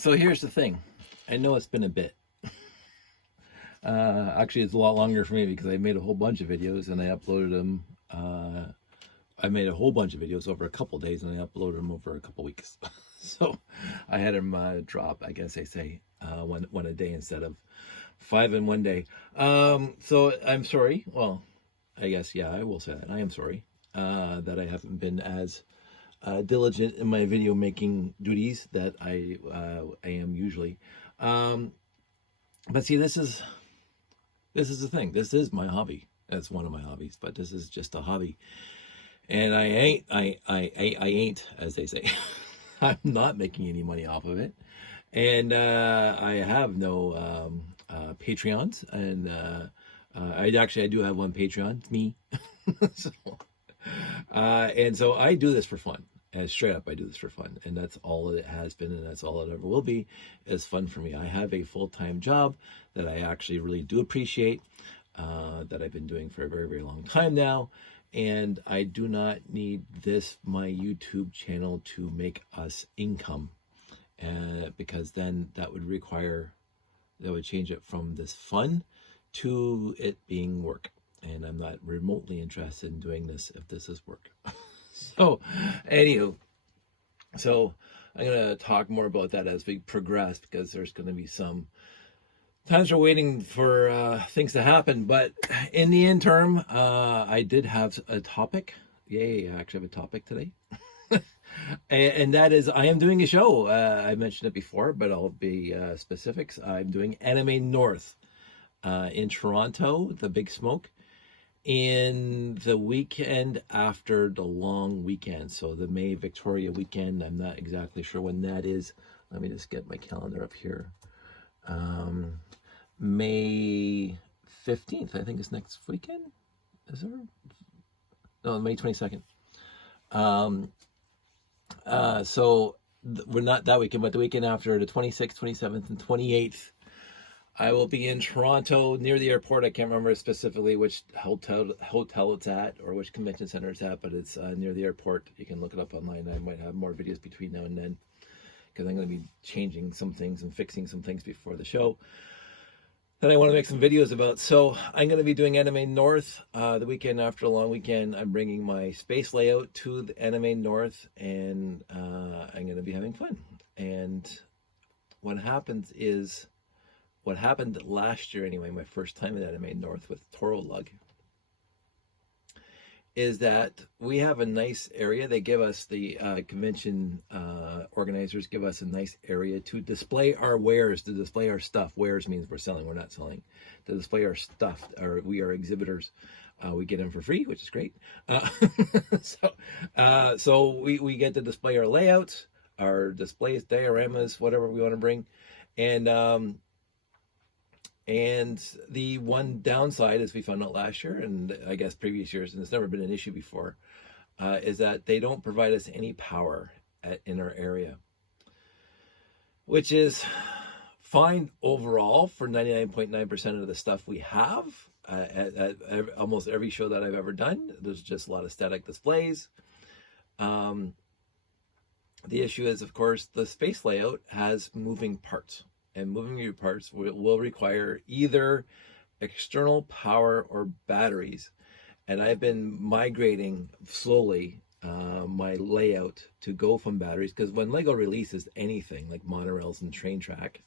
So here's the thing. I know it's been a bit. Actually, it's a lot longer for me because I made a whole bunch of videos and I uploaded them. I made a whole bunch of videos over a couple days and I uploaded them over a couple weeks. So I had them drop, I guess they say, one a day instead of 5 in one day. So I'm sorry. Well, I guess, yeah, I will say that. I am sorry that I haven't been as diligent in my video making duties that I am usually. But see, this is the thing. This is my hobby. That's one of my hobbies, but this is just a hobby. And I ain't, as they say. I'm not making any money off of it. And I have no Patreons. And I do have one Patreon. It's me. So, and so I do this for fun. And straight up, I do this for fun. And that's all it has been, and that's all it ever will be, is fun for me. I have a full-time job that I actually really do appreciate, that I've been doing for a very, very long time now. And I do not need my YouTube channel to make us income, because then that would change it from this fun to it being work. And I'm not remotely interested in doing this if this is work. So, anywho, so I'm going to talk more about that as we progress, because there's going to be some times we're waiting for things to happen. But in the interim, I did have a topic. Yay, I actually have a topic today. And that is, I am doing a show. I mentioned it before, but I'll be specifics. I'm doing Anime North in Toronto, the Big Smoke, in the weekend after the long weekend. So the May Victoria weekend. I'm not exactly sure when that is. Let me just get my calendar up here. May 15th, I think, is next weekend. Is there? No, May 22nd. So we're not that weekend, but the weekend after, the 26th, 27th, and 28th, I will be in Toronto near the airport. I can't remember specifically which hotel it's at or which convention center it's at, but it's near the airport. You can look it up online. I might have more videos between now and then, because I'm going to be changing some things and fixing some things before the show that I want to make some videos about. So I'm going to be doing Anime North the weekend after a long weekend. I'm bringing my space layout to the Anime North, and I'm going to be having fun. And what happened last year anyway, my first time at Anime North with Toro Lug, is that we have a nice area. They give us, the convention organizers give us a nice area to display our wares, to display our stuff. Wares means we're selling, we're not selling. To display our stuff, we are exhibitors. We get them for free, which is great. So we get to display our layouts, our displays, dioramas, whatever we want to bring. And the one downside, as we found out last year, and I guess previous years, and it's never been an issue before, is that they don't provide us any power in our area, which is fine overall for 99.9% of the stuff we have. At almost every show that I've ever done, there's just a lot of static displays. The issue is, of course, the space layout has moving parts. And moving your parts will require either external power or batteries. And I've been migrating slowly my layout to go from batteries, because when Lego releases anything like monorails and train track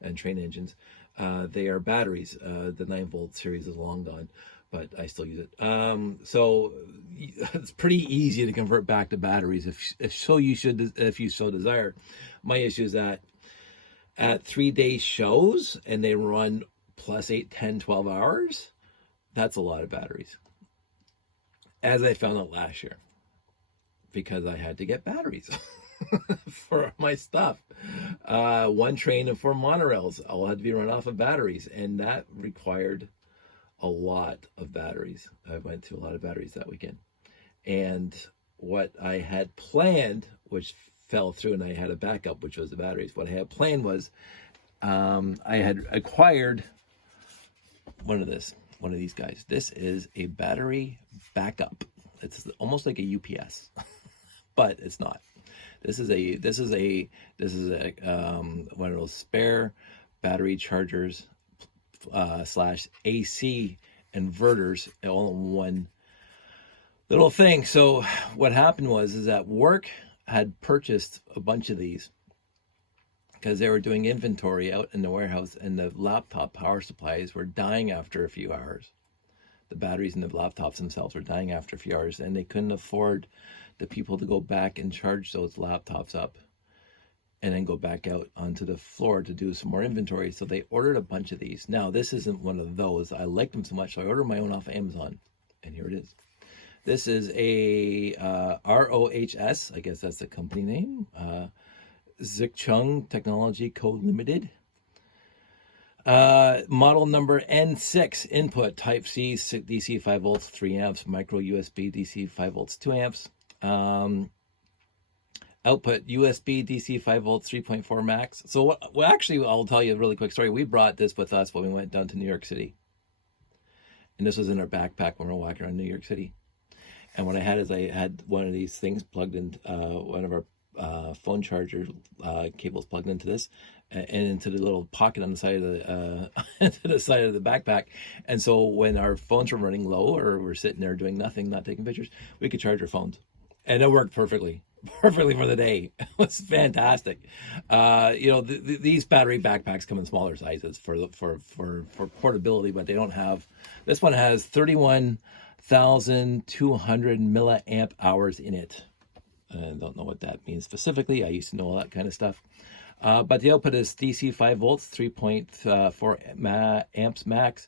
and train engines, they are batteries. The 9-volt series is long gone, but I still use it. So it's pretty easy to convert back to batteries if you so desire. My issue is that at 3-day shows, and they run plus 8, 10, 12 hours, that's a lot of batteries. As I found out last year, because I had to get batteries for my stuff. One train and 4 monorails all had to be run off of batteries, and that required a lot of batteries. I went to a lot of batteries that weekend. And what I had planned, which fell through, and I had a backup, which was the batteries. What I had planned was I had acquired one of these guys. This is a battery backup. It's almost like a UPS, but it's not. This is a one of those spare battery chargers slash AC inverters all in one little thing. So what happened is that work had purchased a bunch of these because they were doing inventory out in the warehouse, and the laptop power supplies were dying after a few hours. The batteries in the laptops themselves were dying after a few hours, and they couldn't afford the people to go back and charge those laptops up and then go back out onto the floor to do some more inventory. So they ordered a bunch of these. Now, this isn't one of those. I liked them so much, so I ordered my own off Amazon, and here it is. This is a ROHS, I guess that's the company name, Zicheng Technology Co. Limited. Model number N6, input Type C, DC 5 volts, 3 amps, micro USB, DC 5 volts, 2 amps. Output USB, DC 5 volts, 3.4 max. So well, actually, I'll tell you a really quick story. We brought this with us when we went down to New York City. And this was in our backpack when we were walking around New York City. And what I had is I had one of these things plugged in, one of our phone charger cables plugged into this and into the little pocket on the side of the into the side of the backpack. And so when our phones were running low or we're sitting there doing nothing, not taking pictures, we could charge our phones, and it worked perfectly for the day. It was fantastic. These battery backpacks come in smaller sizes for portability, but they don't have. This one has 31,200 milliamp hours in it. I don't know what that means specifically. I used to know all that kind of stuff. But the output is DC 5 volts, 3.4 amps max,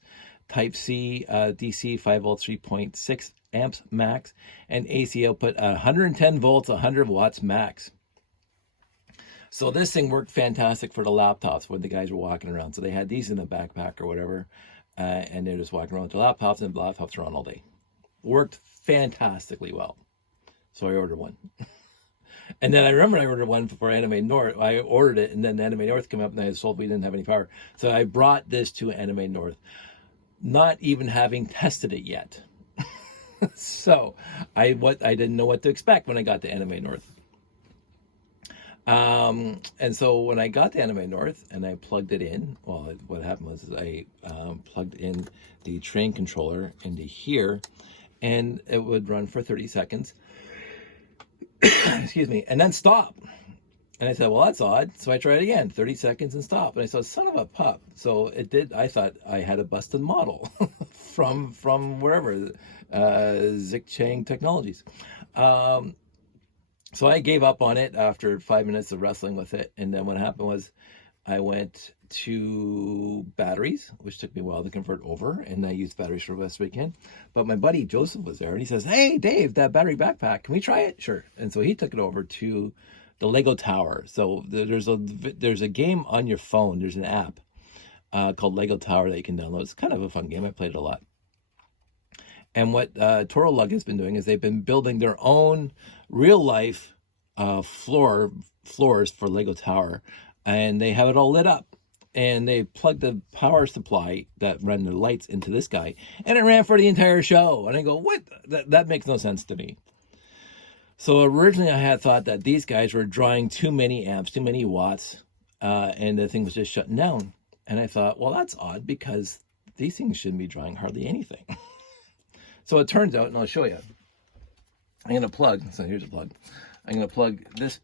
Type C, DC 5 volts, 3.6 amps max, and AC output 110 volts, 100 watts max. So this thing worked fantastic for the laptops when the guys were walking around. So they had these in the backpack or whatever, and they're just walking around with the laptops, and the laptops are on all day. Worked fantastically well. So I ordered one. And then I remember I ordered one for Anime North. I ordered it, and then Anime North came up, and I was told we didn't have any power. So I brought this to Anime North, not even having tested it yet. So I didn't know what to expect when I got to Anime North. And so when I got to Anime North and I plugged it in, well, what happened was I plugged in the train controller into here, and it would run for 30 seconds. Excuse me, and then stop. And I said, well, that's odd. So I tried again, 30 seconds and stop. And I said, son of a pup. So it did. I thought I had a busted model from wherever, Zicheng Technologies. So I gave up on it after 5 minutes of wrestling with it. And then what happened was I went to batteries, which took me a while to convert over, and I used batteries for the rest of the weekend. But my buddy Joseph was there, and he says, hey, Dave, that battery backpack, can we try it? Sure. And so he took it over to the Lego Tower. So there's a game on your phone. There's an app called Lego Tower that you can download. It's kind of a fun game. I played it a lot. And what Toro Lug has been doing is they've been building their own real-life floors for Lego Tower, and they have it all lit up. And they plugged the power supply that ran the lights into this guy, and it ran for the entire show. And I go, what? That makes no sense to me. So originally I had thought that these guys were drawing too many amps, too many watts, and the thing was just shutting down. And I thought, well, that's odd because these things shouldn't be drawing hardly anything. So it turns out, and I'll show you, I'm going to plug, so here's a plug. I'm going to plug this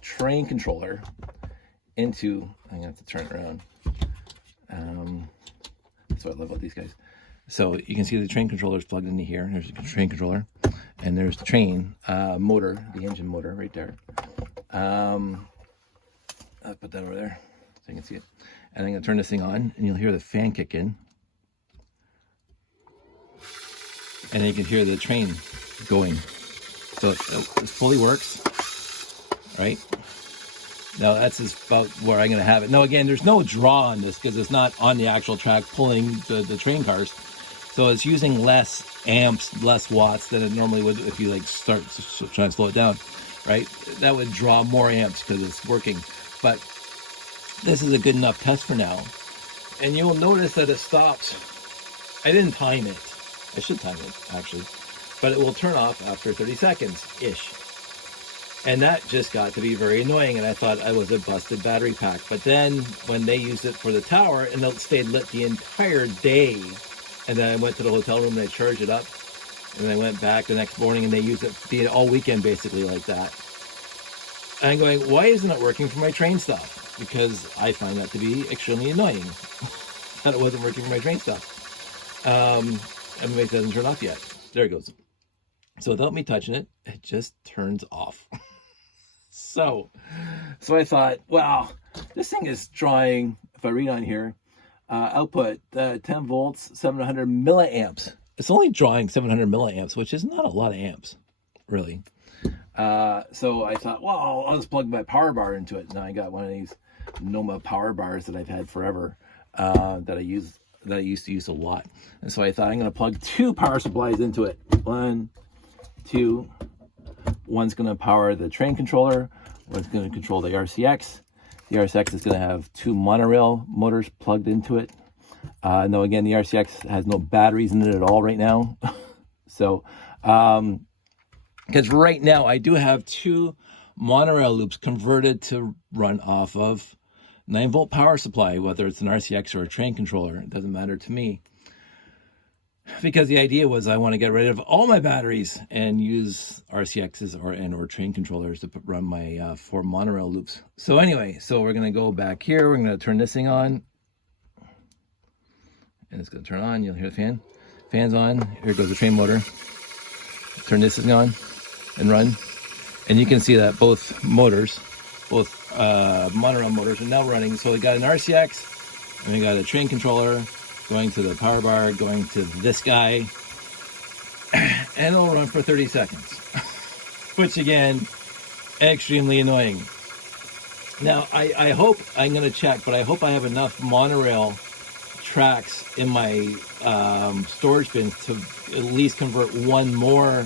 train controller into, I'm going to have to turn it around. That's what I love about these guys. So you can see the train controller is plugged into here. There's a train controller, and there's the train motor, the engine motor right there. I'll put that over there so you can see it. And I'm going to turn this thing on, and you'll hear the fan kick in. And then you can hear the train going. So it fully works, right? Now that's about where I'm going to have it. Now again, there's no draw on this because it's not on the actual track pulling the train cars. So it's using less amps, less watts than it normally would if you like start trying to slow it down, right? That would draw more amps because it's working. But this is a good enough test for now. And you'll notice that it stops. I didn't time it. I should time it, actually. But it will turn off after 30 seconds-ish. And that just got to be very annoying, and I thought I was a busted battery pack. But then when they used it for the tower, and it stayed lit the entire day, and then I went to the hotel room and I charged it up, and then I went back the next morning and they used it the all weekend basically like that. And I'm going, why isn't it working for my train stuff? Because I find that to be extremely annoying that it wasn't working for my train stuff. And it doesn't turn off yet. There it goes. So without me touching it, it just turns off. So I thought, well, this thing is drawing, if I read on here, output 10 volts, 700 milliamps. It's only drawing 700 milliamps, which is not a lot of amps, really. So I thought, well, I'll just plug my power bar into it. Now I got one of these Noma power bars that I've had forever, that I used to use a lot. And so I thought I'm going to plug 2 power supplies into it. 1, 2. One's going to power the train controller. One's going to control the RCX. The RCX is going to have 2 monorail motors plugged into it. No, again, the RCX has no batteries in it at all right now. So, because right now I do have 2 monorail loops converted to run off of 9-volt power supply, whether it's an RCX or a train controller. It doesn't matter to me. Because the idea was I want to get rid of all my batteries and use RCXs or train controllers to run my 4 monorail loops. So anyway, so we're going to go back here. We're going to turn this thing on. And it's going to turn on. You'll hear the fan. Fan's on. Here goes the train motor. Turn this thing on and run. And you can see that both motors, both monorail motors are now running. So we got an RCX and we got a train controller going to the power bar, going to this guy, and it'll run for 30 seconds, which again, extremely annoying. Now, I hope, I'm going to check, but I hope I have enough monorail tracks in my storage bins to at least convert 1 more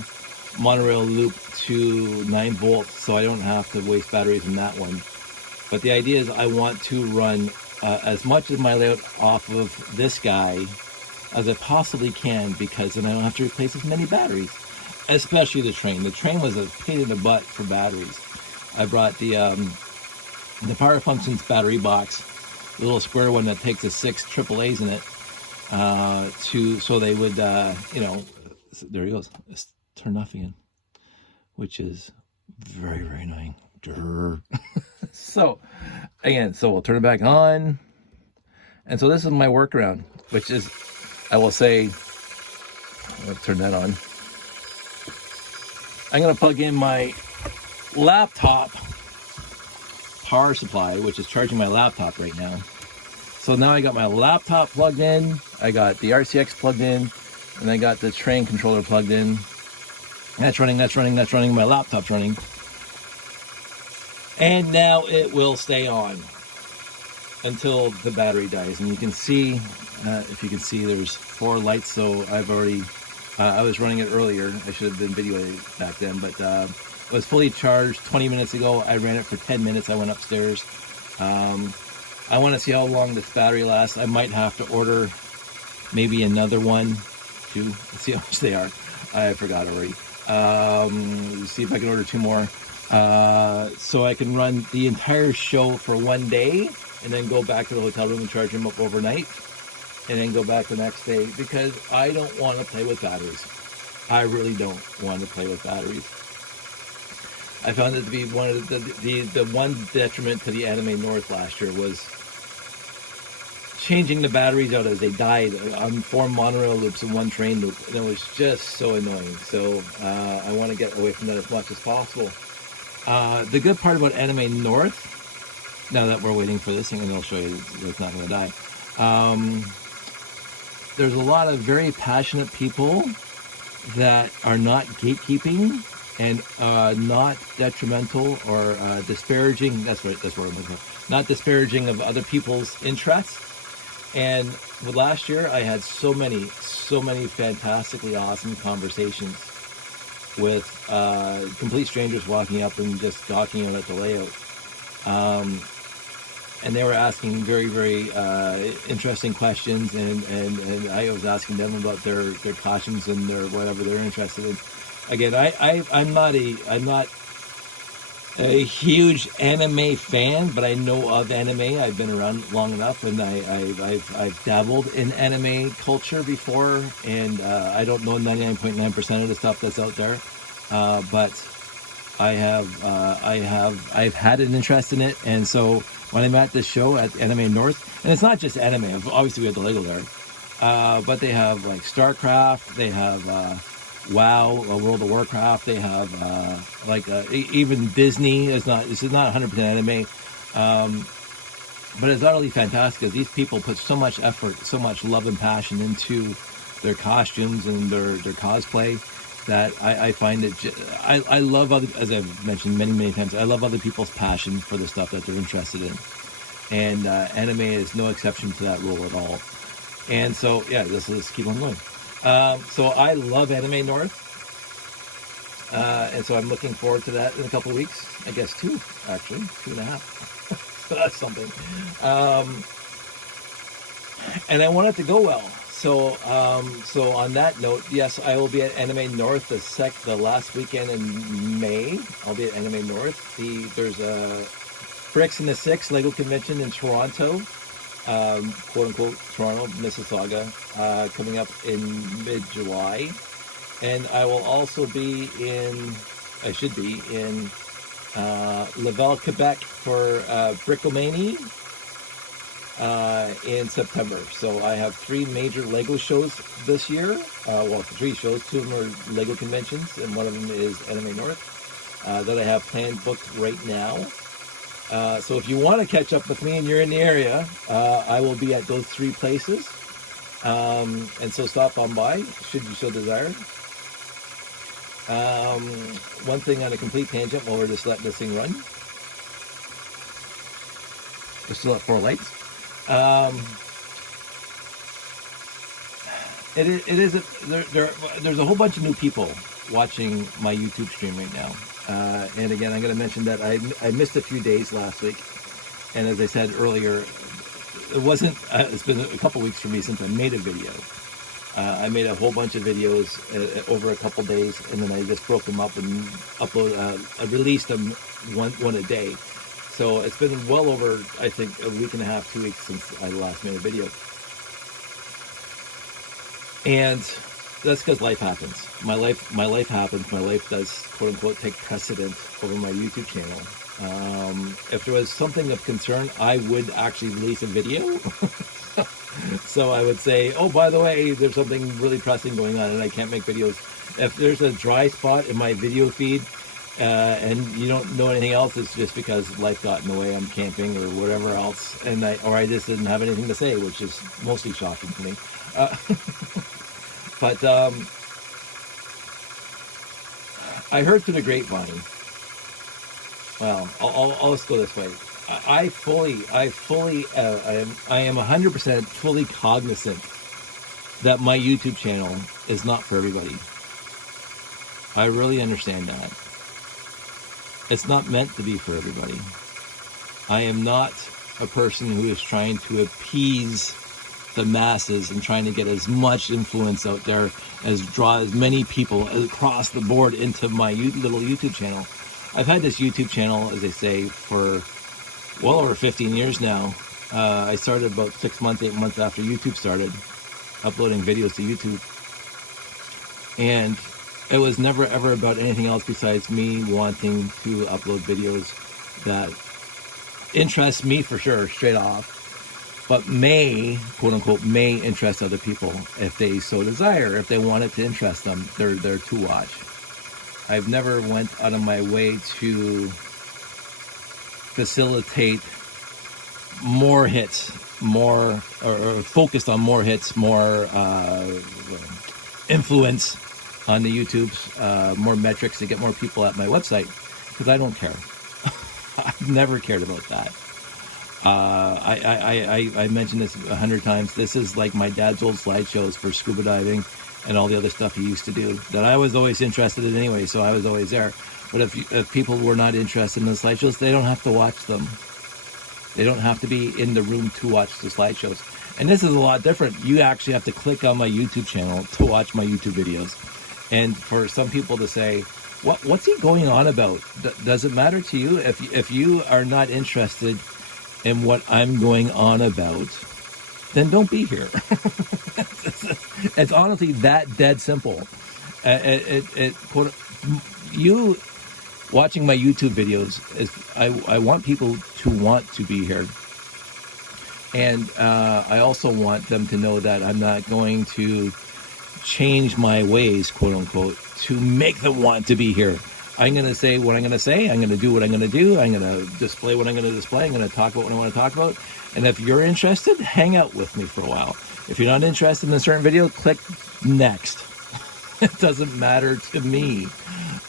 monorail loop to 9 volts, so I don't have to waste batteries in that one. But the idea is I want to run as much of my layout off of this guy as I possibly can, because then I don't have to replace as many batteries, especially the train. The train was a pain in the butt for batteries. I brought the Power Functions battery box, the little square one that takes the 6 AAAs in it, so they would, there he goes. It's turned off again, which is very, very annoying. So again, so we'll turn it back on. And so this is my workaround, which is, I will say, I'll turn that on. I'm going to plug in my laptop power supply, which is charging my laptop right now. So now I got my laptop plugged in, I got the RCX plugged in, and I got the train controller plugged in. That's running, my laptop's running. And now it will stay on until the battery dies. And you can see, if you can see, there's 4 lights. So I've already, I was running it earlier. I should have been videoing it back then, but it was fully charged 20 minutes ago. I ran it for 10 minutes. I went upstairs. I want to see how long this battery lasts. I might have to order maybe another one, 2. Let's see how much they are. I forgot already. See if I can order 2 more. So I can run the entire show for 1 day and then go back to the hotel room and charge them up overnight and then go back the next day, because I don't want to play with batteries. I really don't want to play with batteries. I found it to be one of the one detriment to the Anime North last year was changing the batteries out as they died on 4 monorail loops and 1 train loop, and it was just so annoying. So I want to get away from that as much as possible. The good part about Anime North, now that we're waiting for this thing, and I'll show you that it's not going to die, there's a lot of very passionate people that are not gatekeeping and not detrimental or disparaging. That's what I'm looking for. Not disparaging of other people's interests. And with last year, I had so many fantastically awesome conversations with complete strangers walking up and just talking about the layout. And they were asking very, very interesting questions, and I was asking them about their passions and their whatever they're interested in. Again, I'm not a huge anime fan, but I know of anime. I've been around long enough, and I've dabbled in anime culture before, and I don't know 99.9% of the stuff that's out there, but I've had an interest in it, and so when I'm at this show at Anime North, and it's not just anime. Obviously, we have the Lego there, but they have like StarCraft. They have WoW, World of Warcraft. They have even Disney is not. This is not 100% anime, but it's utterly fantastic because these people put so much effort, so much love and passion into their costumes and their cosplay that I find it. I love other, as I've mentioned many times. I love other people's passion for the stuff that they're interested in, and anime is no exception to that rule at all. And so yeah, let's keep on going. So I love Anime North, and so I'm looking forward to that in a couple of weeks. I guess 2, actually, 2.5. So that's something. And I want it to go well. So on that note, yes, I will be at Anime North the last weekend in May. I'll be at Anime North. There's a Bricks in the Six Lego convention in Toronto. Quote unquote Toronto, Mississauga, coming up in mid-July, and I will also be I should be in Laval, Quebec for Brickomania in September. So I have 3 major Lego shows this year. 3 shows. 2 of them are Lego conventions, and one of them is Anime North that I have planned booked right now. So if you want to catch up with me and you're in the area, I will be at those 3 places. And so stop on by, should you so desire. One thing on a complete tangent while we're just letting this thing run. We're still at 4 lights. There's a whole bunch of new people watching my YouTube stream right now. And again, I'm going to mention that I missed a few days last week, and as I said earlier, it's been a couple weeks for me since I made a video. I made a whole bunch of videos over a couple days, and then I just broke them up and I released them one a day. So it's been well over, I think, a week and a half, 2 weeks since I last made a video. And that's because life happens. My life happens. My life does, quote unquote, take precedent over my YouTube channel. If there was something of concern, I would actually release a video. So I would say, oh, by the way, there's something really pressing going on and I can't make videos. If there's a dry spot in my video feed and you don't know anything else, it's just because life got in the way. I'm camping or whatever else, or I just didn't have anything to say, which is mostly shocking to me. But I heard through the grapevine. Well, I'll just go this way. I am 100% fully cognizant that my YouTube channel is not for everybody. I really understand that. It's not meant to be for everybody. I am not a person who is trying to appease the masses and trying to get as much influence out there as draw as many people across the board into my little YouTube channel. I've had this YouTube channel, as I say, for well over 15 years now. I started about 6 months, 8 months after YouTube started uploading videos to YouTube. And it was never ever about anything else besides me wanting to upload videos that interest me for sure, straight off, but may, quote unquote, may interest other people if they so desire, if they want it to interest them, they're there to watch. I've never went out of my way to facilitate more hits, or focused on more hits, more influence on the YouTubes, more metrics to get more people at my website, because I don't care. I've never cared about that. I mentioned this 100 times. This is like my dad's old slideshows for scuba diving and all the other stuff he used to do that I was always interested in anyway, so I was always there. But if people were not interested in the slideshows, they don't have to watch them. They don't have to be in the room to watch the slideshows. And this is a lot different. You actually have to click on my YouTube channel to watch my YouTube videos. And for some people to say, what's he going on about? Does it matter to you? If you are not interested in what I'm going on about, then don't be here. It's honestly that dead simple. You watching my YouTube videos is I want people to want to be here, and I also want them to know that I'm not going to change my ways, quote unquote, to make them want to be here. I'm going to say what I'm going to say. I'm going to do what I'm going to do. I'm going to display what I'm going to display. I'm going to talk about what I want to talk about. And if you're interested, hang out with me for a while. If you're not interested in a certain video, click next. It doesn't matter to me.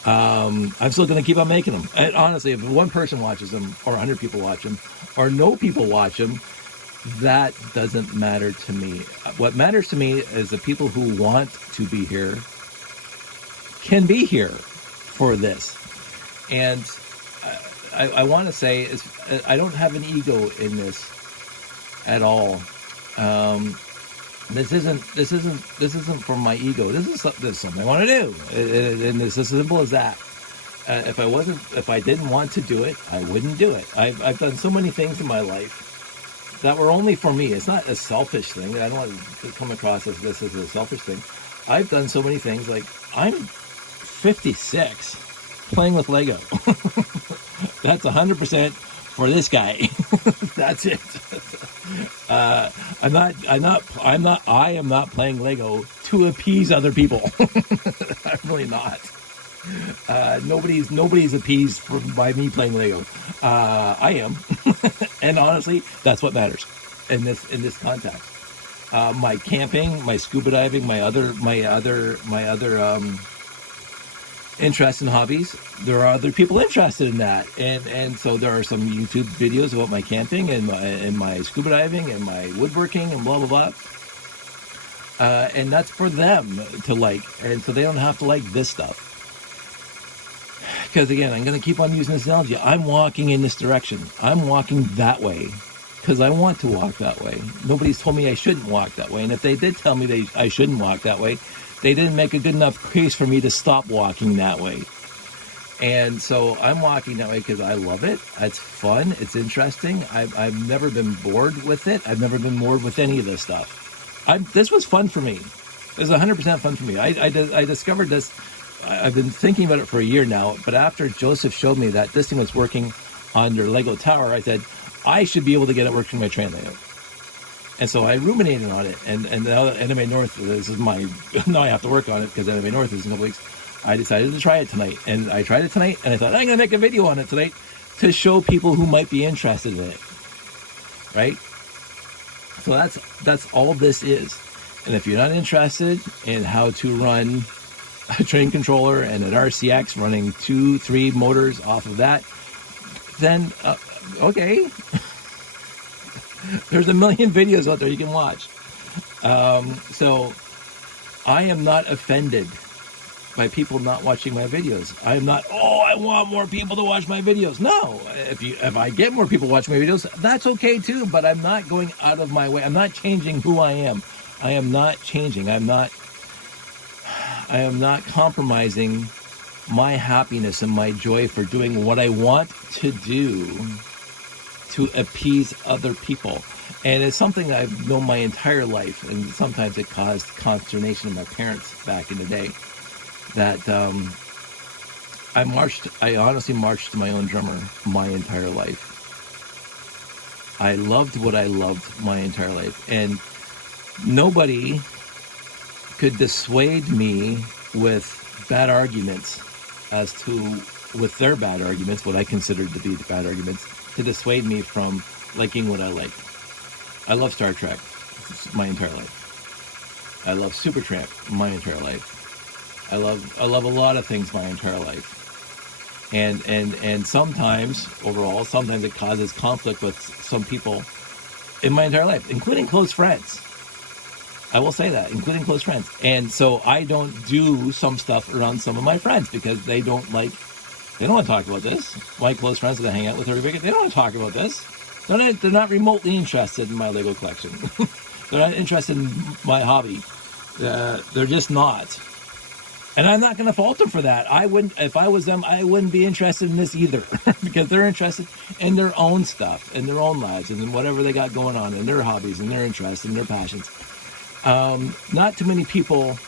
I'm still going to keep on making them. And honestly, if one person watches them, or 100 people watch them, or no people watch them, that doesn't matter to me. What matters to me is the people who want to be here can be here for this. And I want to say is I don't have an ego in this at all. This isn't for my ego. This is something I want to do, and it's as simple as that. If I didn't want to do it, I wouldn't do it. I've done so many things in my life that were only for me. It's not a selfish thing. I don't want to come across as this as a selfish thing. I've done so many things. Like, I'm 56 playing with Lego. That's 100% for this guy. That's it. I am not playing Lego to appease other people. I'm really not. Nobody's appeased by me playing Lego. I am. And honestly, that's what matters in this context. My camping, my scuba diving, my other interests and hobbies, there are other people interested in that, and so there are some YouTube videos about my camping and my scuba diving and my woodworking and blah blah blah. And that's for them to like, and so they don't have to like this stuff. Because again, I'm going to keep on using this analogy. I'm walking in this direction. I'm walking that way because I want to walk that way. Nobody's told me I shouldn't walk that way. And if they did tell me I shouldn't walk that way, they didn't make a good enough case for me to stop walking that way. And so I'm walking that way because I love it. It's fun. It's interesting. I've never been bored with it. I've never been bored with any of this stuff. This was fun for me. It was 100% fun for me. I discovered this. I've been thinking about it for a year now, but after Joseph showed me that this thing was working on their Lego tower, I said, I should be able to get it working on my train layout. And so I ruminated on it, and now NMA North, this is now I have to work on it because NMA North is in a couple weeks. I decided to try it tonight, and I tried it tonight, and I thought, I'm going to make a video on it tonight to show people who might be interested in it, right? So that's all this is. And if you're not interested in how to run a train controller and an RCX running 2-3 motors off of that, then okay. There's a million videos out there you can watch. So I am not offended by people not watching my videos. I am not, I want more people to watch my videos. No, if I get more people watching my videos, that's okay too, but I'm not going out of my way. I'm not changing who I am. I am not changing. I am not compromising my happiness and my joy for doing what I want to do to appease other people. And it's something I've known my entire life, and sometimes it caused consternation in my parents back in the day, that I honestly marched to my own drummer my entire life. I loved what I loved my entire life, and nobody could dissuade me with bad arguments with their bad arguments, what I considered to be the bad arguments, to dissuade me from liking what I like. I love Star Trek my entire life. I love Supertramp my entire life. I love a lot of things my entire life. And sometimes it causes conflict with some people in my entire life, including close friends. I will say that, including close friends. And so I don't do some stuff around some of my friends because they don't want to talk about this. My close friends that I hang out with every weekend, they don't want to talk about this. They're not remotely interested in my Lego collection. They're not interested in my hobby. They're just not. And I'm not going to fault them for that. I wouldn't, if I was them, I wouldn't be interested in this either, because they're interested in their own stuff, in their own lives, and in whatever they got going on, in their hobbies, and their interests, and their passions. Not too many people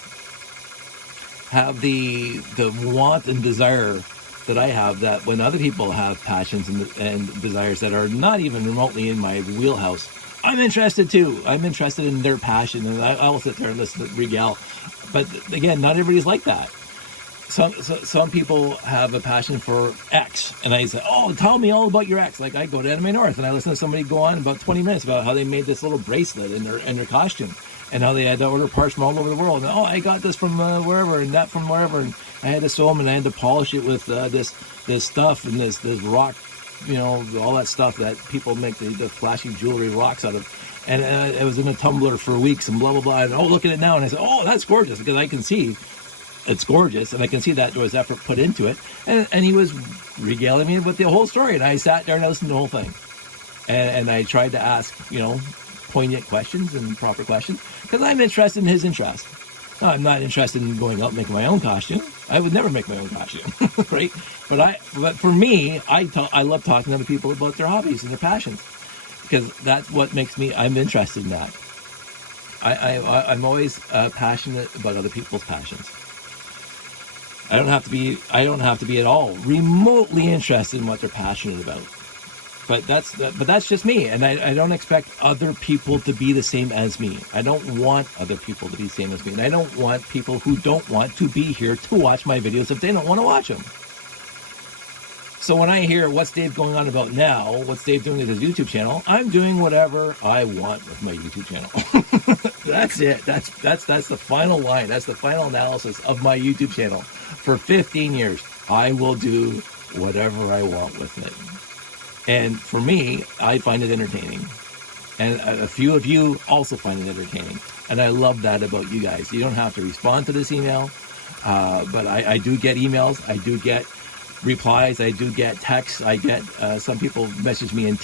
have the want and desire that I have, that when other people have passions and desires that are not even remotely in my wheelhouse, I'm interested too. I'm interested in their passion, and I'll sit there and listen to regale. But again, not everybody's like that. Some people have a passion for X, and I say, oh, tell me all about your X. Like, I go to Anime North, and I listen to somebody go on about 20 minutes about how they made this little bracelet in their costume, and how they had to order parts from all over the world. And, oh, I got this from wherever, and that from wherever, and I had to sew them, and I had to polish it with this stuff and this rock, all that stuff that people make the flashy jewelry rocks out of. And it was in a tumbler for weeks and blah, blah, blah. And, oh, look at it now. And I said, oh, that's gorgeous, because I can see it's gorgeous. And I can see that there was effort put into it. And he was regaling me with the whole story. And I sat there and I listened to the whole thing. And I tried to ask, poignant questions and proper questions, because I'm interested in his interest. Now, I'm not interested in going out and making my own costume. I would never make my own costume, right? But for me, I love talking to other people about their hobbies and their passions, because that's what makes me, I'm interested in that. I'm always passionate about other people's passions. I don't have to be at all remotely interested in what they're passionate about. But that's just me, and I don't expect other people to be the same as me. I don't want other people to be the same as me, and I don't want people who don't want to be here to watch my videos if they don't want to watch them. So when I hear what's Dave going on about now, what's Dave doing with his YouTube channel, I'm doing whatever I want with my YouTube channel. That's it. That's the final line. That's the final analysis of my YouTube channel. For 15 years, I will do whatever I want with it. And for me, I find it entertaining. And a few of you also find it entertaining. And I love that about you guys. You don't have to respond to this email, but I do get emails. I do get replies. I do get texts. I get some people message me in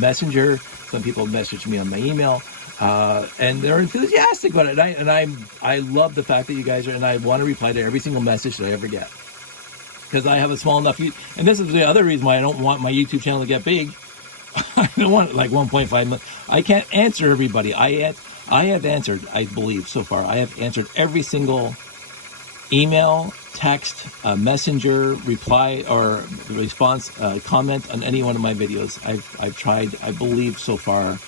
Messenger. Some people message me on my email. And they're enthusiastic about it. And I love the fact that you guys are, and I want to reply to every single message that I ever get. Because I have a small enough, and this is the other reason why I don't want my YouTube channel to get big. I don't want like 1.5 million. I can't answer everybody. I have answered, I believe so far, I have answered every single email, text, messenger, reply, or response, comment on any one of my videos. I've tried, I believe so far,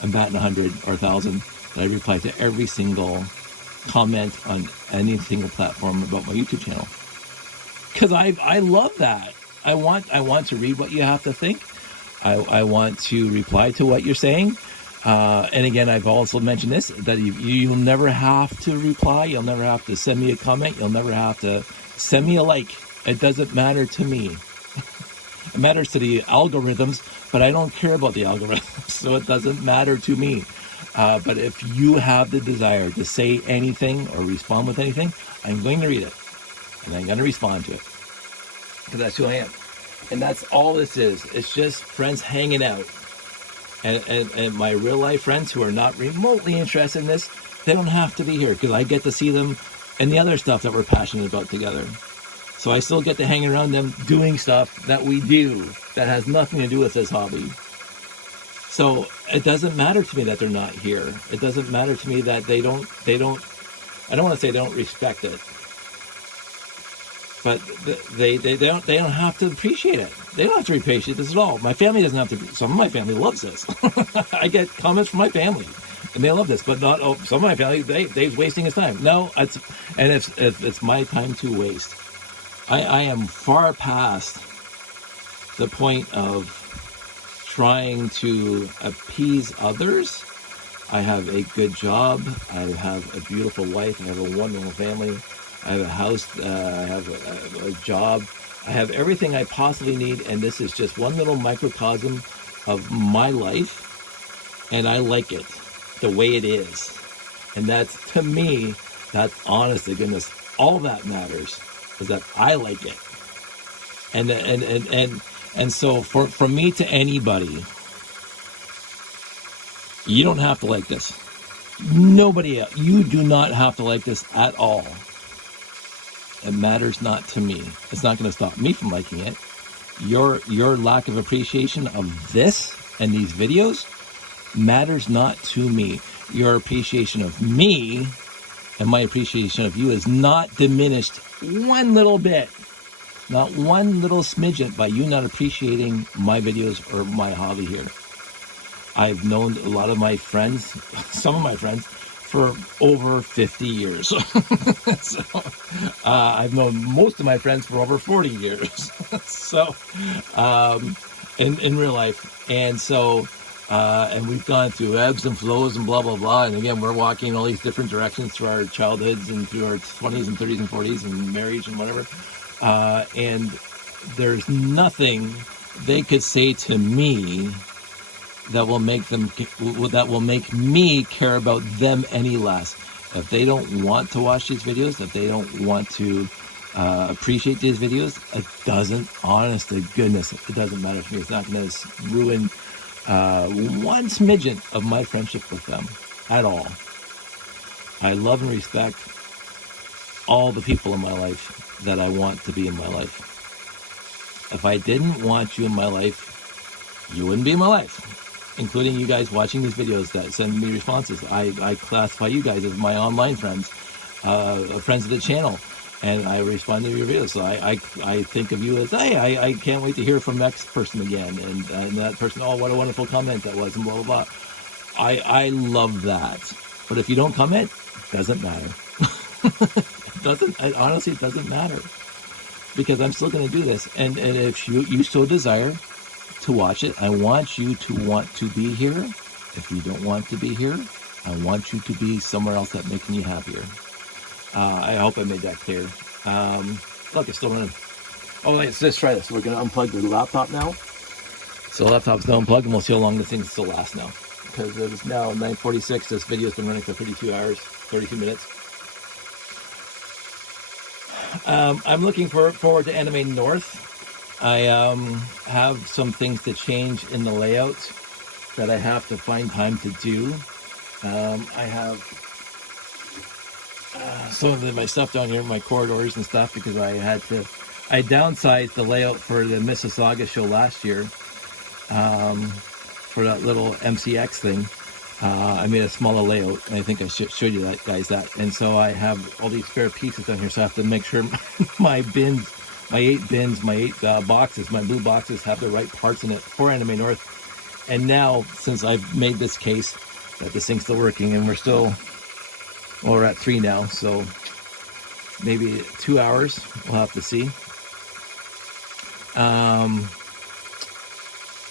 I'm batting 100 or 1,000, that I replied to every single comment on any single platform about my YouTube channel. Because I love that. I want to read what you have to think. I want to reply to what you're saying. And again, I've also mentioned this, that you'll never have to reply. You'll never have to send me a comment. You'll never have to send me a like. It doesn't matter to me. It matters to the algorithms, but I don't care about the algorithms, so it doesn't matter to me. But if you have the desire to say anything or respond with anything, I'm going to read it. And I'm going to respond to it, because that's who I am. And that's all this is. It's just friends hanging out. And my real life friends who are not remotely interested in this, they don't have to be here, because I get to see them and the other stuff that we're passionate about together. So I still get to hang around them doing stuff that we do that has nothing to do with this hobby. So it doesn't matter to me that they're not here. It doesn't matter to me that they don't, I don't want to say they don't respect it. But they don't have to appreciate it. They don't have to appreciate this at all. My family doesn't have to. Some of my family loves this. I get comments from my family, and they love this. But not some of my family. Dave's wasting his time. No, if it's my time to waste. I am far past the point of trying to appease others. I have a good job. I have a beautiful wife. I have a wonderful family. I have a house, I have a job, I have everything I possibly need, and this is just one little microcosm of my life, and I like it the way it is. And that's, to me, that's honest to goodness, all that matters is that I like it. And so from me to anybody, you don't have to like this. Nobody else, you do not have to like this at all. it matters not to me. It's not going to stop me from liking it. Your lack of appreciation of this and these videos matters not to me. Your appreciation of me and my appreciation of you is not diminished one little bit, not one little smidgen by you not appreciating my videos or my hobby here. I've known a lot of my friends, some of my friends, for over 50 years. So, I've known most of my friends for over 40 years. So, in real life. And so, and we've gone through ebbs and flows and blah, blah, blah. And again, we're walking all these different directions through our childhoods and through our 20s and 30s and 40s and marriage and whatever. And there's nothing they could say to me that will make me care about them any less. If they don't want to watch these videos, if they don't want to appreciate these videos, it doesn't, honest to goodness, it doesn't matter to me. It's not going to ruin one smidgen of my friendship with them at all. I love and respect all the people in my life that I want to be in my life. If I didn't want you in my life, you wouldn't be in my life. Including you guys watching these videos that send me responses. I classify you guys as my online friends, friends of the channel, and I respond to your videos. So I think of you as, hey, I can't wait to hear from X person again, and that person, oh, what a wonderful comment that was, and blah, blah, blah. I love that. But if you don't comment, it doesn't matter. Honestly, it doesn't matter. Because I'm still going to do this. And if you so desire to watch it, I want you to want to be here. If you don't want to be here, I want you to be somewhere else that makes me happier. I hope I made that clear. Look, it's still running. Oh, let's try this. We're going to unplug the laptop now. So the laptop's now unplugged, and we'll see how long this thing still lasts now. Because it is now 9:46. This video's been running for 32 hours, 32 minutes. I'm looking forward to Anime North. I have some things to change in the layout that I have to find time to do. I have some of my stuff down here, my corridors and stuff, because I downsized the layout for the Mississauga show last year for that little MCX thing. I made a smaller layout, and I think I showed you that. And so I have all these spare pieces down here, so I have to make sure my bins, my 8 bins, my 8 boxes, my blue boxes have the right parts in it for Anime North. And now, since I've made this case that this thing's still working, and we're at 3 now, so maybe 2 hours, we'll have to see.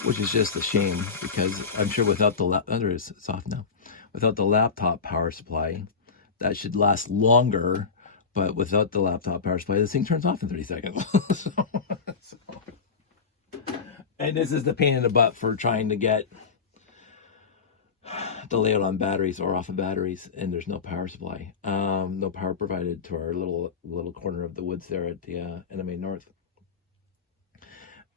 Which is just a shame, because I'm sure without the it's off now. Without the laptop power supply, that should last longer. But without the laptop power supply, this thing turns off in 30 seconds. And this is the pain in the butt for trying to get the layout on batteries or off of batteries, and there's no power supply. No power provided to our little corner of the woods there at the Anime North.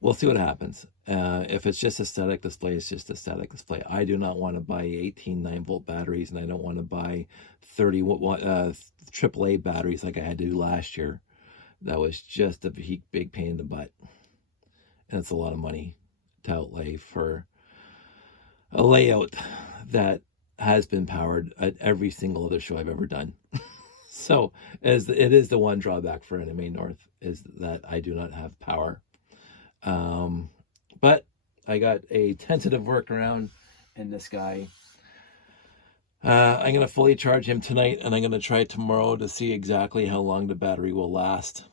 We'll see what happens. If it's just a static display, it's just a static display. I do not want to buy 18 9-volt batteries, and I don't want to buy 30 AAA batteries like I had to do last year. That was just a big pain in the butt. And it's a lot of money to outlay for a layout that has been powered at every single other show I've ever done. So it is the one drawback for Anime North, is that I do not have power. But I got a tentative workaround in this guy. I'm going to fully charge him tonight, and I'm going to try tomorrow to see exactly how long the battery will last.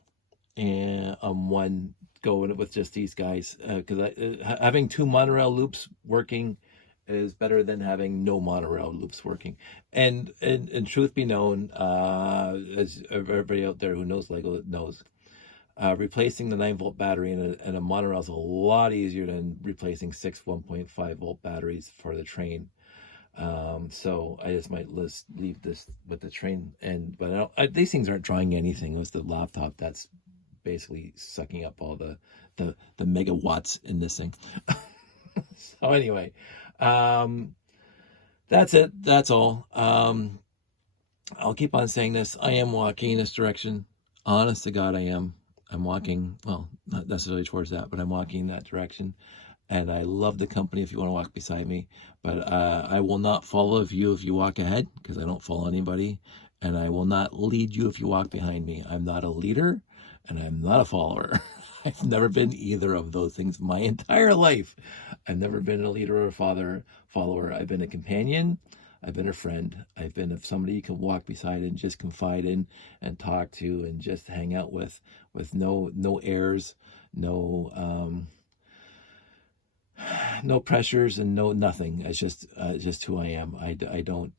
And one go with just these guys, because having 2 monorail loops working is better than having no monorail loops working. And truth be known, as everybody out there who knows Lego knows, replacing the 9-volt battery in a monorail is a lot easier than replacing 6 1.5-volt batteries for the train. So I just might leave this with the train. But these things aren't drawing anything. It was the laptop that's basically sucking up all the megawatts in this thing. So anyway, that's it. That's all. I'll keep on saying this. I am walking in this direction honest to God, I am. I'm walking, well, not necessarily towards that, but I'm walking in that direction. And I love the company if you want to walk beside me. But I will not follow you if you walk ahead, because I don't follow anybody. And I will not lead you if you walk behind me. I'm not a leader, and I'm not a follower. I've never been either of those things my entire life. I've never been a leader or a follower. I've been a companion. I've been a friend. I've been somebody you can walk beside and just confide in and talk to and just hang out with no airs, no no pressures and no nothing. It's just who I am. I don't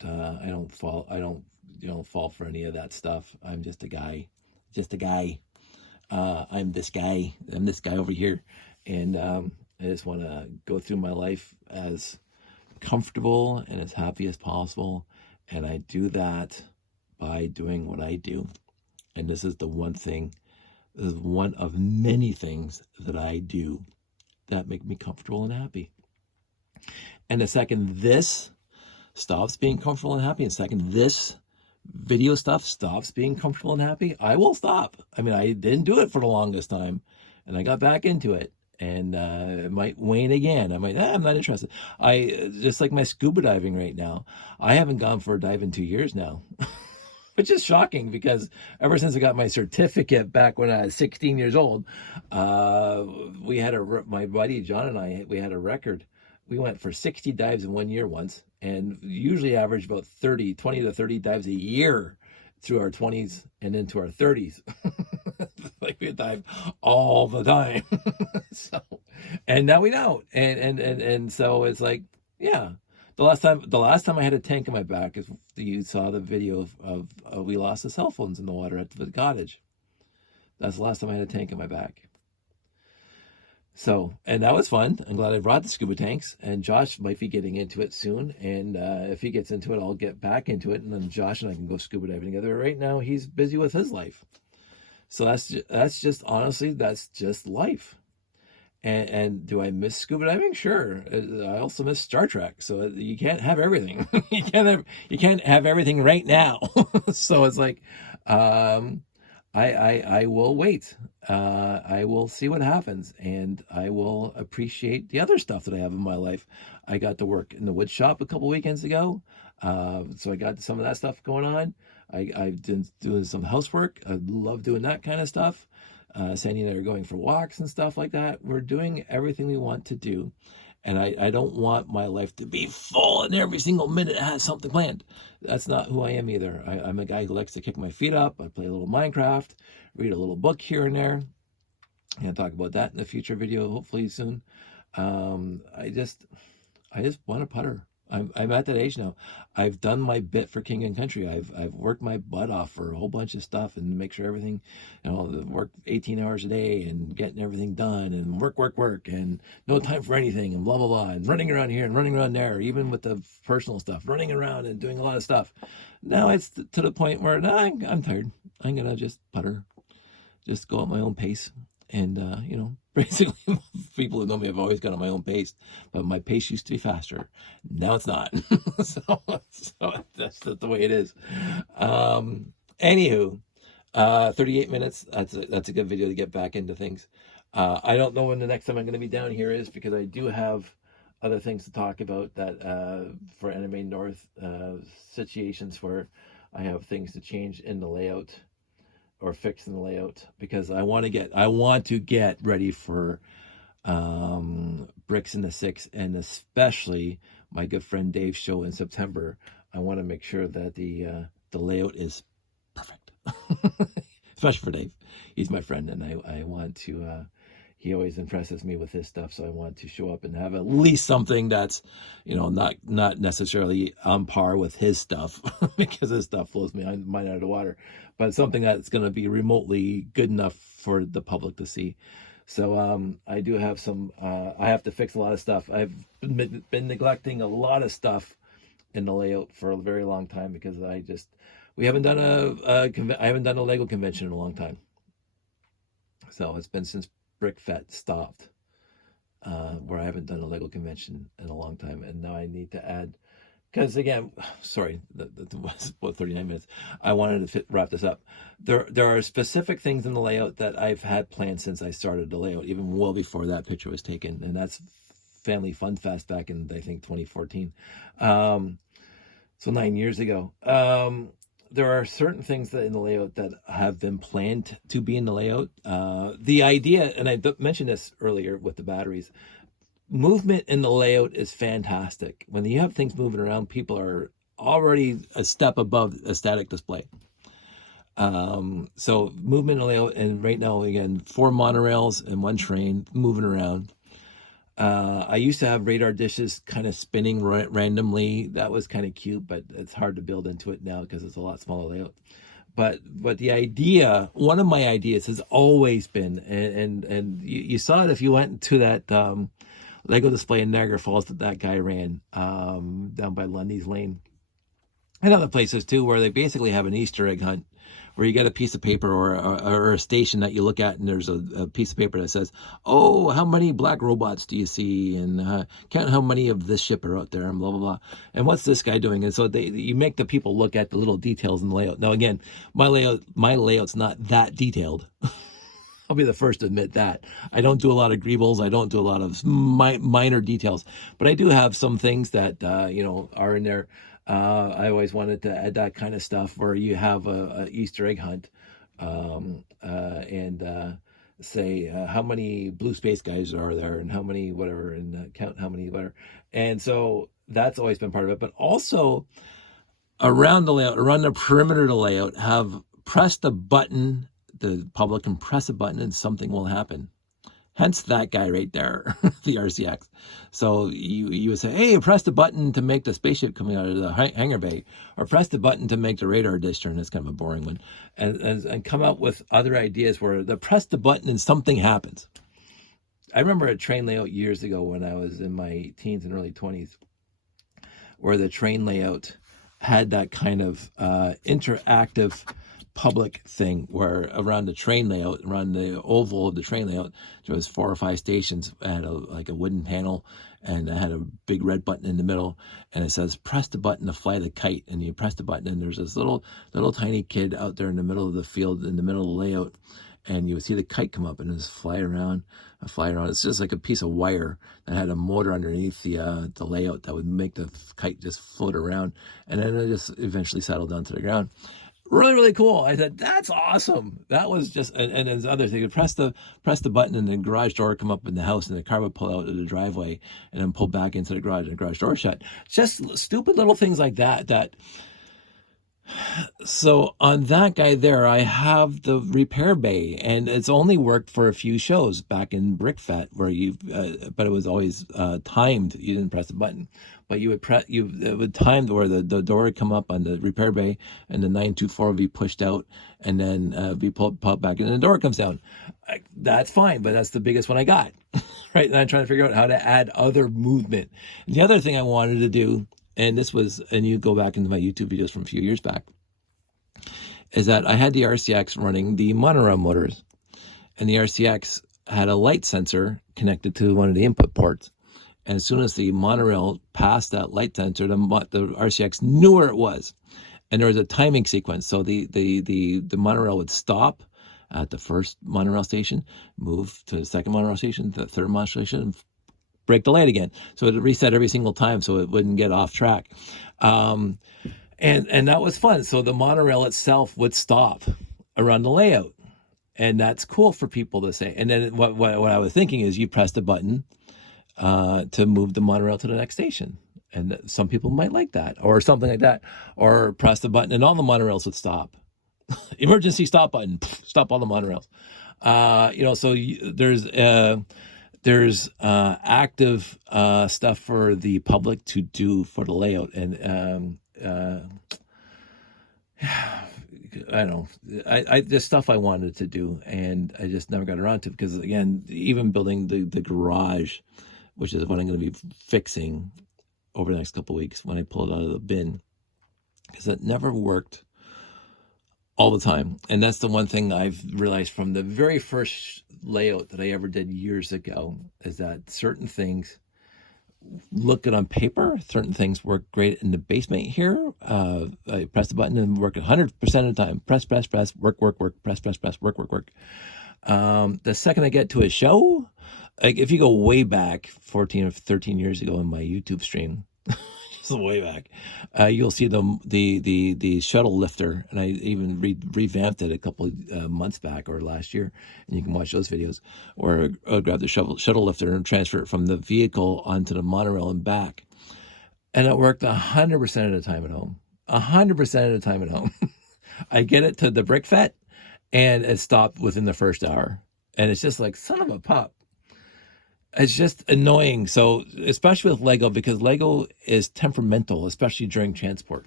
fall. I don't fall for any of that stuff. I'm just a guy, just a guy. I'm this guy. I'm this guy over here, and I just want to go through my life as comfortable and as happy as possible. And I do that by doing what I do. And this is the one thing. This is one of many things that I do that make me comfortable and happy. And the second this stops being comfortable and happy, and second this video stuff stops being comfortable and happy, I will stop. I mean, I didn't do it for the longest time, and I got back into it. And it might wane again. I'm not interested. Just like my scuba diving right now. I haven't gone for a dive in 2 years now. Which is shocking because ever since I got my certificate back when I was 16 years old, my buddy John and I, we had a record. We went for 60 dives in 1 year once, and usually average about 20 to 30 dives a year through our 20s and into our 30s. Like we dive all the time. So, and now we don't. And so it's like, yeah. The last time I had a tank in my back is you saw the video of we lost the cell phones in the water at the cottage. That's the last time I had a tank in my back. So, and that was fun. I'm glad I brought the scuba tanks, and Josh might be getting into it soon. And if he gets into it, I'll get back into it, and then Josh and I can go scuba diving together. Right now, he's busy with his life. So that's just honestly, that's just life. And do I miss scuba diving? Sure. I also miss Star Trek. So you can't have everything. You can't have everything right now. So it's like, I will wait. I will see what happens, and I will appreciate the other stuff that I have in my life. I got to work in the wood shop a couple weekends ago, so I got some of that stuff going on. I've been doing some housework. I love doing that kind of stuff. Sandy and I are going for walks and stuff like that. We're doing everything we want to do. And I don't want my life to be full and every single minute has something planned. That's not who I am either. I'm a guy who likes to kick my feet up. I play a little Minecraft, read a little book here and there. I'll talk about that in a future video, hopefully soon. I just want to putter. I'm at that age now. I've done my bit for King and Country. I've worked my butt off for a whole bunch of stuff and make sure everything, work 18 hours a day and getting everything done and work and no time for anything and blah blah blah and running around here and running around there, even with the personal stuff, running around and doing a lot of stuff. Now it's to the point where I'm tired. I'm gonna just putter, just go at my own pace. And, basically people who know me have always gone at my own pace, but my pace used to be faster. Now it's not. so that's the way it is. Anywho, 38 minutes. That's a good video to get back into things. I don't know when the next time I'm going to be down here is, because I do have other things to talk about that for Anime North situations where I have things to change in the layout or fixing the layout, because I want to get ready for Bricks in the Six, and especially my good friend Dave's show in September. I want to make sure that the layout is perfect, especially for Dave. He's my friend, and I want to. He always impresses me with his stuff, so I want to show up and have at least something that's, not necessarily on par with his stuff, because his stuff blows mine out of the water, but something that's going to be remotely good enough for the public to see. So I do have some. I have to fix a lot of stuff. I've been neglecting a lot of stuff in the layout for a very long time, because we haven't done I haven't done a Lego convention in a long time. So it's been since BrickFest stopped, where I haven't done a Lego convention in a long time, and now I need to add because again, sorry, that was about 39 minutes. I wanted to wrap this up. There are specific things in the layout that I've had planned since I started the layout, even well before that picture was taken, and that's Family Fun Fest back in, I think, 2014. So 9 years ago. There are certain things that in the layout that have been planned to be in the layout. The idea, and I mentioned this earlier with the batteries, movement in the layout is fantastic. When you have things moving around, people are already a step above a static display. So movement in the layout, and right now, again, 4 monorails and 1 train moving around. I used to have radar dishes kind of spinning randomly. That was kind of cute, but it's hard to build into it now because it's a lot smaller layout. But the idea, one of my ideas has always been, and you saw it if you went to that Lego display in Niagara Falls that guy ran down by Lundy's Lane, and other places too, where they basically have an Easter egg hunt, where you get a piece of paper or a station that you look at, and there's a piece of paper that says, "Oh, how many black robots do you see?" and count how many of this ship are out there, and blah blah blah. And what's this guy doing? And so you make the people look at the little details in the layout. Now again, my layout's not that detailed. I'll be the first to admit that. I don't do a lot of greebles. I don't do a lot of minor details, but I do have some things that are in there. I always wanted to add that kind of stuff where you have a Easter egg hunt, and say how many blue space guys are there, and how many whatever, and count how many whatever. And so that's always been part of it. But also around the layout, around the perimeter of the layout, have pressed a button. The public can press a button and something will happen. Hence that guy right there, the RCX. So you would say, hey, press the button to make the spaceship coming out of the hangar bay, or press the button to make the radar dish turn. That's kind of a boring one. And come up with other ideas where the press the button and something happens. I remember a train layout years ago when I was in my teens and early 20s, where the train layout had that kind of interactive public thing, where around the train layout, around the oval of the train layout, there was 4 or 5 stations. It had a wooden panel, and it had a big red button in the middle, and it says press the button to fly the kite. And you press the button, and there's this little tiny kid out there in the middle of the field, in the middle of the layout, and you would see the kite come up and just fly around. It's just like a piece of wire that had a motor underneath the layout that would make the kite just float around, and then it just eventually settled down to the ground. Really, really cool. I said, that's awesome. That was just, and there's other things. You press the button, and the garage door would come up in the house, and the car would pull out of the driveway and then pull back into the garage, and the garage door shut. Just stupid little things like that. So on that guy there, I have the repair bay, and it's only worked for a few shows back in BrickFet, where but it was always timed. You didn't press the button, but it would time where the door would come up on the repair bay, and the 924 would be pushed out, and then be pulled back, and the door comes down. That's fine, but that's the biggest one I got, right? And I'm trying to figure out how to add other movement. And the other thing I wanted to do, and you go back into my YouTube videos from a few years back, is that I had the RCX running the monorail motors, and the RCX had a light sensor connected to one of the input ports. And as soon as the monorail passed that light sensor, the RCX knew where it was, and there was a timing sequence. So the monorail would stop at the first monorail station, move to the second monorail station, the third monorail station, and break the light again. So it would reset every single time, so it wouldn't get off track. And that was fun. So the monorail itself would stop around the layout, and that's cool for people to say. And then what I was thinking is, you press the button to move the monorail to the next station, and some people might like that, or something like that. Or press the button and all the monorails would stop. Emergency stop button, stop all the monorails. So there's active stuff for the public to do for the layout, and I don't know. I just stuff I wanted to do, and I just never got around to it, because again, even building the garage, which is what I'm going to be fixing over the next couple of weeks when I pull it out of the bin, because it never worked all the time. And that's the one thing I've realized from the very first layout that I ever did years ago, is that certain things look at on paper, certain things work great in the basement here. I press the button and work 100% of the time. Press, work, press, work. The second I get to a show, like if you go way back 14 or 13 years ago in my YouTube stream, just way back, you'll see the shuttle lifter, and I even revamped it a couple months back or last year, and you can watch those videos. Or grab the shuttle lifter and transfer it from the vehicle onto the monorail and back, and it worked 100% of the time at home. 100% of the time at home. I get it to the brick fet, and it stopped within the first hour, and it's just like, son of a pup. It's just annoying. So especially with Lego, because Lego is temperamental, especially during transport.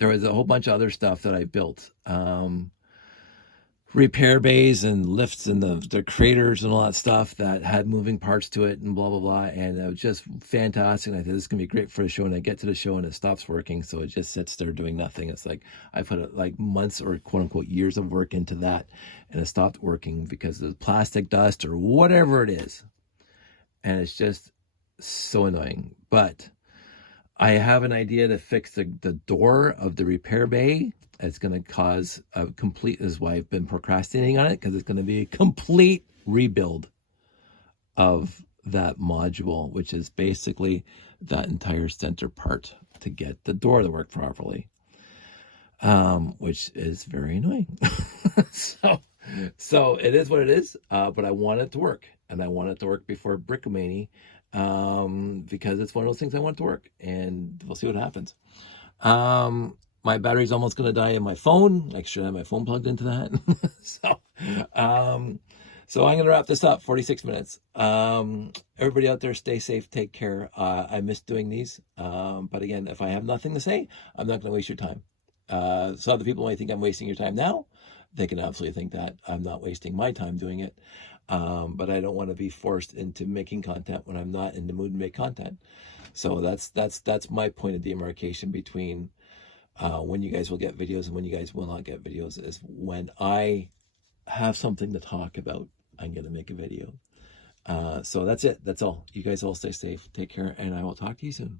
There was a whole bunch of other stuff that I built, repair bays and lifts and the craters and all that stuff that had moving parts to it and blah blah blah, and it was just fantastic. And I thought this is gonna be great for the show, and I get to the show and it stops working, so it just sits there doing nothing. It's like I put like months or quote unquote years of work into that, and it stopped working because of the plastic dust or whatever it is, and it's just so annoying. But I have an idea to fix the door of the repair bay. It's going to cause a complete, is why I've been procrastinating on it, because it's going to be a complete rebuild of that module, which is basically that entire center part to get the door to work properly, which is very annoying. So it is what it is, but I want it to work, and I want it to work before Brickomania, because it's one of those things I want to work, and we'll see what happens. My battery's almost going to die in my phone. I should have my phone plugged into that. So I'm going to wrap this up. 46 minutes. Everybody out there, stay safe, take care. I miss doing these. But again, if I have nothing to say, I'm not going to waste your time. So other people might think I'm wasting your time now. They can absolutely think that I'm not wasting my time doing it. But I don't want to be forced into making content when I'm not in the mood to make content. So that's my point of demarcation between when you guys will get videos and when you guys will not get videos, is when I have something to talk about, I'm going to make a video. So that's it. That's all. You guys all stay safe. Take care, and I will talk to you soon.